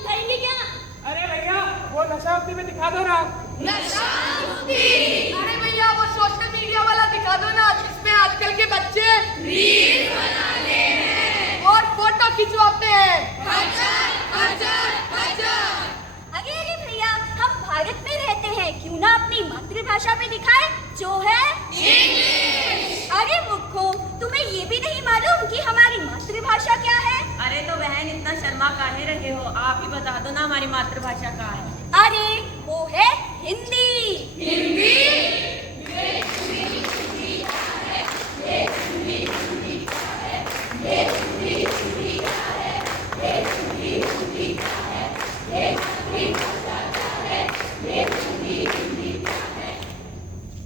दिखाएंगे क्या? अरे भैया वो नशा मुक्ति में दिखा दो ना। नशा मुक्ति। अरे भैया वो सोशल मीडिया वाला दिखा दो ना, जिसमें आजकल के बच्चे रील बनाते हैं और फोटो खिंचवाते हैं। अरे अरे भैया, हम भारत में रहते हैं, क्यों ना अपनी मातृभाषा में दिखाए जो है इंग्लिश। अरे मूर्खो, तुम्हें ये भी नहीं मालूम कि हमारी मातृभाषा क्या है? अरे तो बहन इतना शर्मा काहे रहे हो, आप ही बता दो ना हमारी मातृभाषा क्या है। अरे वो है हिंदी। हिंदी।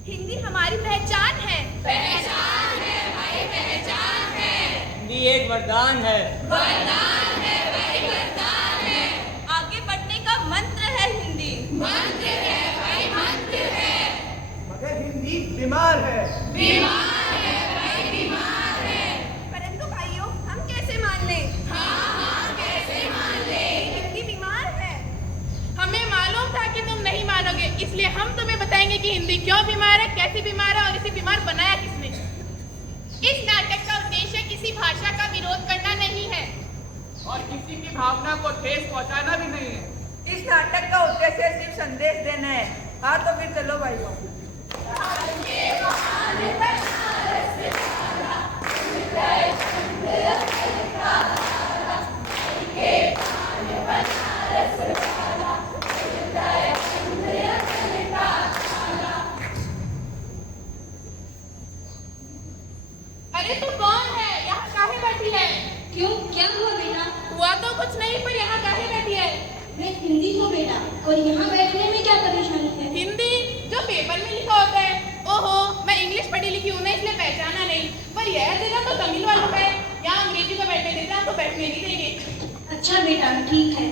हिंदी हमारी पहचान है। पहचान है भाई, पहचान है। हिंदी एक वरदान है। वरदान है भाई, वरदान है। आगे बढ़ने का मंत्र है हिंदी। मंत्र है भाई, मंत्र है। मगर हिंदी बीमार है। बीमार है भाई, बीमार है। परंतु भाइयों, हम कैसे मान लें? हाँ कैसे मान ले? हिंदी बीमार है। हमें मालूम था कि तुम नहीं मानोगे, इसलिए हम तुम्हें बताएंगे कि हिंदी क्यों बीमार है, कैसे बीमार है और इसे बीमार बनाया किसने। इस नाटक का उद्देश्य किसी भाषा का विरोध करना नहीं है और किसी की भावना को ठेस पहुंचाना भी नहीं है। इस नाटक का उद्देश्य सिर्फ संदेश देना है। हाँ तो फिर चलो भाइयों। अरे तू कौन है, यहाँ काहे बैठी है? क्यों, क्या हुआ बेटा? हुआ तो कुछ नहीं, पर यहाँ काहे बैठी है? मैं हिंदी हूँ बेटा, और यहाँ बैठने में क्या परेशानी है? हिंदी जो पेपर में लिखा होता है। ओहो, मैं इंग्लिश पढ़ी लिखी हूँ ना, इसलिए पहचाना नहीं, पर यह जगह तो तमिल वालों का है, यहाँ अंग्रेजी को बैठने देते हैं तो बैठने नहीं देंगे। अच्छा बेटा, ठीक है।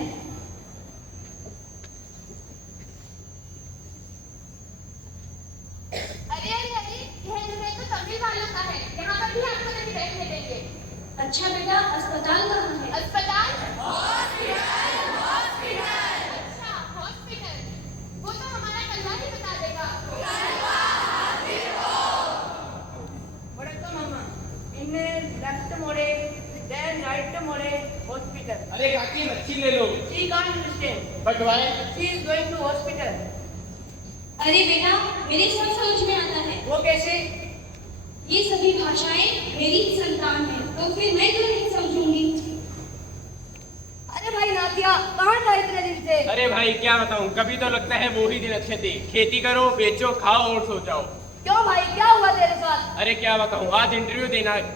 अरे अरे अरे, यह जगह तो तमिल वालों का है, यहाँ पर भी आपको नहीं बैठने देंगे। अच्छा बेटा, अस्पताल कहाँ है? अस्पताल? हॉस्पिटल। अच्छा, हॉस्पिटल। वो तो हमारा कल्ला ही बता देगा आपको। वणक्कम मामा, इन्हें लेफ्ट मोड़े, then right मोड़े, hospital. अरे काकी मच्छी ले लो। She can't understand. But why? She is going to hospital. अरे बेटा, मेरे सब समझ में आता है। वो कैसे? ये सभी भाषाएं मेरी ही संतान है, तो फिर मैं क्यों नहीं समझूंगी? अरे भाई नाथिया, कहाँ था इतने दिन से? अरे भाई क्या बताऊं, कभी तो लगता है वो ही दिन अच्छे थे। खेती करो, बेचो, खाओ और सो जाओ। क्यों भाई, क्या हुआ तेरे साथ? अरे क्या बताऊं, आज इंटरव्यू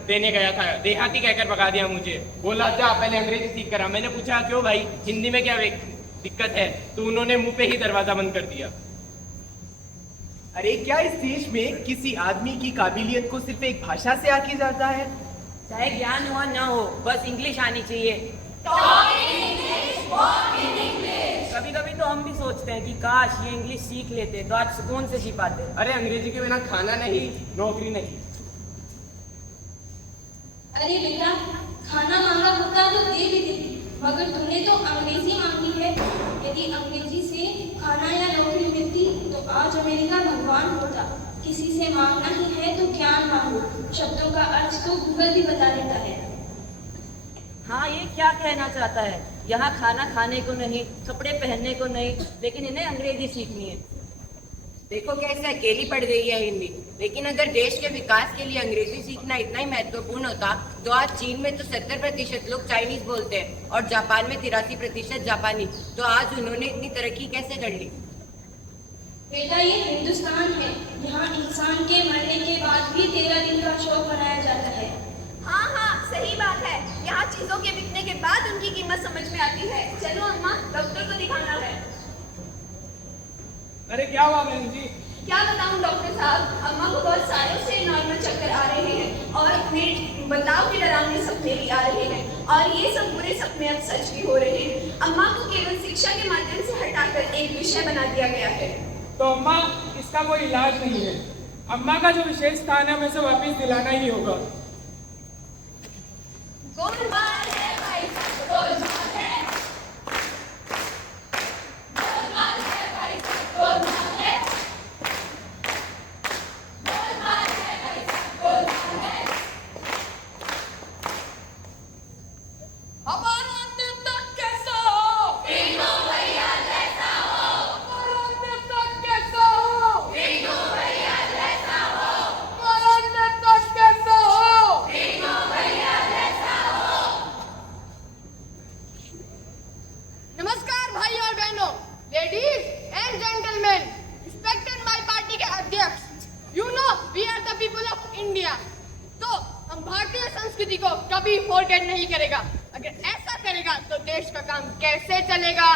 देने गया था, देहाती कहकर भगा दिया मुझे। बोला जा पहले अंग्रेजी सीख कर आ। मैंने पूछा क्यों भाई, हिंदी में क्या दिक्कत है? तो उन्होंने मुंह पे ही दरवाजा बंद कर दिया। अरे क्या इस देश में किसी आदमी की काबिलियत को सिर्फ एक भाषा से आकी जाता है? चाहे ज्ञान हो ना हो, बस इंग्लिश आनी चाहिए। कभी कभी तो हम भी सोचते हैं कि काश ये इंग्लिश सीख लेते तो आज सुकून से जी पाते। अरे अंग्रेजी के बिना खाना नहीं, नौकरी नहीं। अरे बेटा, खाना मांगा होता तो दे भी देती, मगर तुमने तो अंग्रेजी मांगी है। यदि अंग्रेजी से खाना या नौकरी मिलती तो आज अमेरिका भगवान होता। किसी से मांगना ही है तो ज्ञान मांगो। शब्दों का अर्थ तो गूगल भी बता देता है। हाँ, ये क्या कहना चाहता है? यहाँ खाना खाने को नहीं, कपड़े पहनने को नहीं, लेकिन इन्हें अंग्रेजी सीखनी है। देखो कैसे अकेली पड़ गई है हिंदी। लेकिन अगर देश के विकास के लिए अंग्रेजी सीखना इतना ही महत्वपूर्ण होता तो आज चीन में तो 70% लोग चाइनीज बोलते हैं और जापान में 83% जापानी। तो आज उन्होंने इतनी तरक्की कैसे कर ली? बेटा, ये हिंदुस्तान है, यहाँ इंसान के मरने के बाद भी 13 दिन का शोक मनाया जाता है। हाँ हाँ, सही बात है। यहाँ चीजों के बिकने के बाद उनकी कीमत समझ में आती है। चलो अम्मा, डॉक्टर को दिखाना है। अरे क्या हुआ बहन जी? क्या बताऊं डॉक्टर साहब, अम्मा को बहुत सालों से नॉर्मल चक्कर आ रहे हैं और इतने बदलाव के डरावने सपने भी आ रहे हैं, और ये सब बुरे सपने अब सच भी हो रहे हैं। अम्मा को केवल शिक्षा के माध्यम से हटाकर एक विषय बना दिया गया है। तो अम्मा, इसका कोई इलाज नहीं है। अम्मा का जो विशेष स्थान है हमें से वापिस दिलाना ही होगा। गोलमाल है भाई, गोलमाल है। Ladies and gentlemen, respected my party के अध्यक्ष, you know we are the people of India. तो हम भारतीय संस्कृति को कभी फॉरगेट नहीं करेगा। अगर ऐसा करेगा तो देश का काम कैसे चलेगा?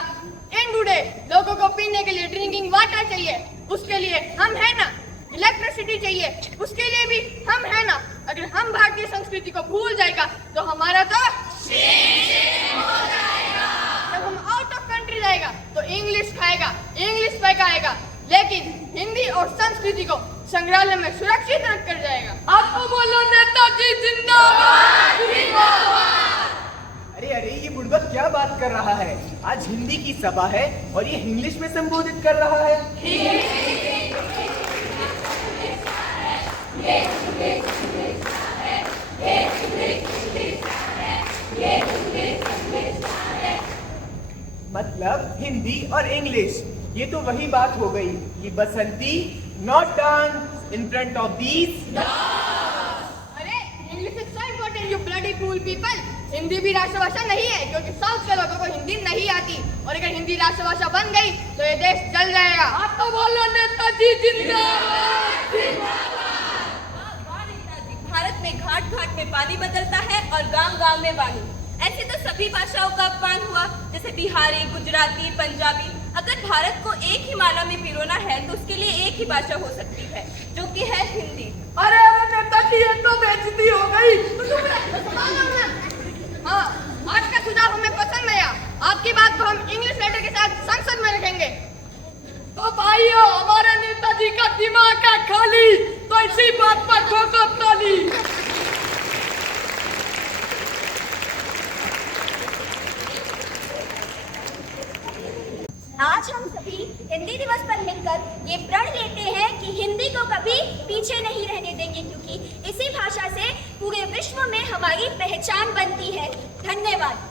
इन टुडे लोगों को पीने के लिए ड्रिंकिंग वाटर चाहिए, उसके लिए हम है ना। इलेक्ट्रिसिटी चाहिए, उसके लिए भी हम है ना। अगर हम भारतीय संस्कृति को भूल जाएगा तो हमारा तो जब हम आउट ऑफ कंट्री जाएगा तो इंग्लिश खाएगा, इंग्लिश पकाएगा, लेकिन हिंदी और संस्कृति को संग्रहालय में सुरक्षित रख कर जाएगा। आपको बोलो नेताजी जिंदाबाद। अरे अरे ये बुड़बक क्या बात कर रहा है? आज हिंदी की सभा है और ये इंग्लिश में संबोधित कर रहा है। मतलब हिंदी और इंग्लिश, ये तो वही बात हो गई कि Basanti not dance in front of these. अरे English is so important you bloody fool people. Hindi भी राष्ट्रभाषा नहीं है क्योंकि साउथ के लोगों को हिंदी नहीं आती, और अगर हिंदी राष्ट्रभाषा बन गई तो ये देश जल जाएगा। आप तो बोलो नेताजी जिंदाबाद। भारत में घाट घाट में पानी बदलता है और गांव गांव में वाणी। ऐसे तो सभी भाषाओं का अपमान हुआ, जैसे बिहारी, गुजराती, पंजाबी। अगर भारत को एक ही माला में पिरोना है तो उसके लिए एक ही भाषा हो सकती है, जो कि है हिंदी। अरे नेताजी ये तो बेइज्जती हो गई। हाँ, आज का सुझाव हमें पसंद आया। आपकी बात को हम इंग्लिश लेटर के साथ संसद में रखेंगे। तो भाइयों, हमारे नेताजी का दिमाग है खाली, तो इसी बात पर ठोको ताली। आज हम सभी हिंदी दिवस पर मिलकर ये प्रण लेते हैं कि हिंदी को कभी पीछे नहीं रहने देंगे, क्योंकि इसी भाषा से पूरे विश्व में हमारी पहचान बनती है। धन्यवाद।